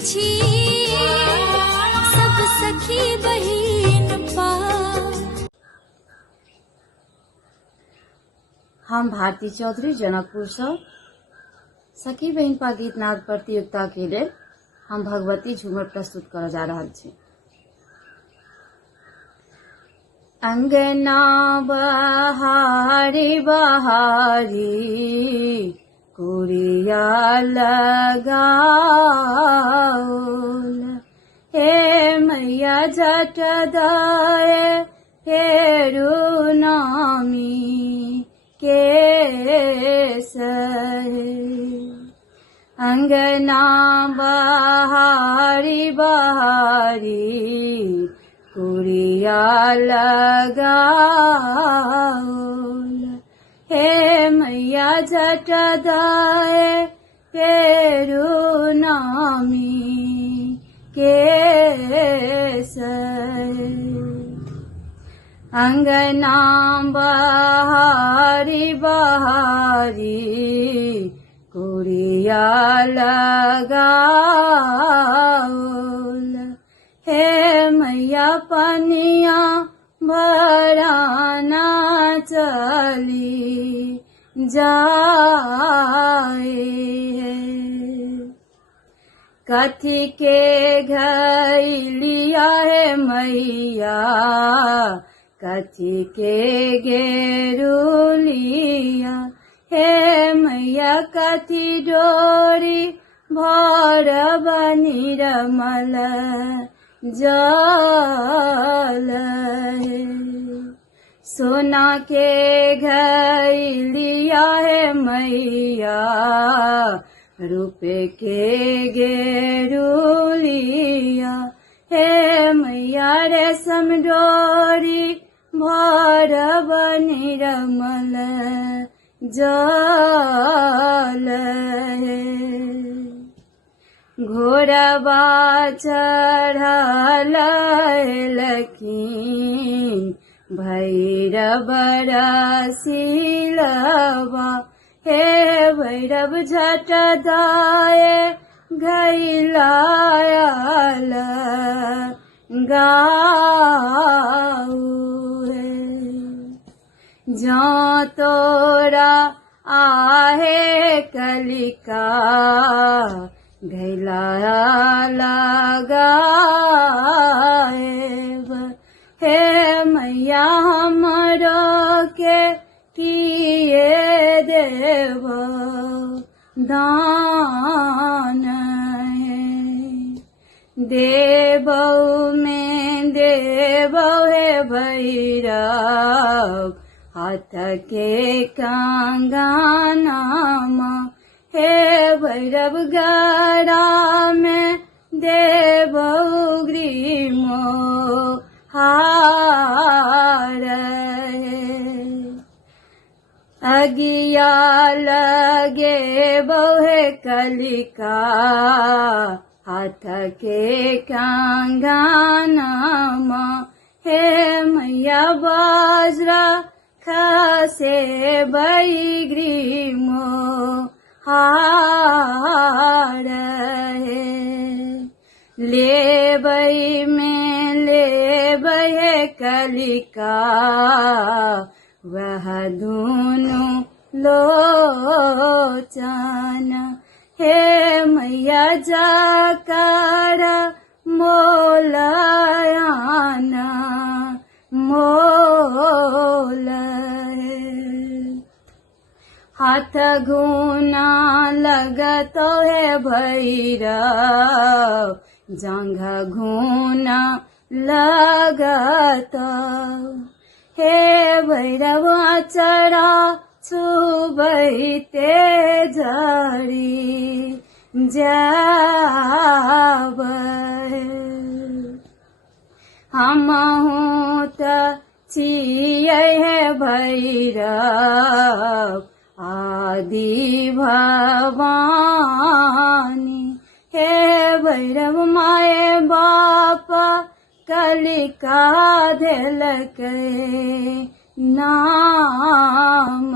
छी सब सखी बहिन पा। हम भारती चौधरी जनकपुर से सखी बहिन पा गीत नाद प्रतियोगिता के लिए हम भगवती झूमर प्रस्तुत कर जा रहा छी। अंगना बहारी बहारी कुरिया लगाओल, हे मैया जट दाए हेरु नामी के सहे। अंगना बहारी बहारी कुरिया लगाओल, हे मैया जट दाए हेरु नामी के सहे। अंगना बहारी बहारी कुरिया लगाओल, हे मैया पनिया भराना चली जाए है। कथी के घैलिया है मैया, कथी के गेरुलिया, हे मैया कथी डोरी भर बनी रमल जल है। सोना के घैलिया है मैया, रुपए के गेरुलिया, हे मैया रेशम डोरी भर बनी रमल जल है। घोड़वा चढ़ल लखीन भैरव रसीलवा, हे भैरव झट दाए घैलायल गाऊ है। जो तोरा आहे कलिका घैलायल गाएब, हे मैया हमरो के किए देव दान है। देवौ में देवौ है भैरव हाथ के कंगनमा, हे भैरव गरा में देवौ ग्रीमो हार है। अगिया लगे बहुए कलिका हाथ के कंगनमा, हे मैया बाजरा खसे बई ग्रीमो हार है। ले बई में ले बहे कलिका वह धुनु लोचन, हे मैया जाकर मोलयाना मोल है। हाथ घूना लगतो है भैरव, जांघ घूना लगतो, हे भैरव आचरा छुबैते जड़ी जाबे। हमहूँ त छियै है भैरव आदि भवानी, हे भैरव माए बाप कलिका देलकै नाम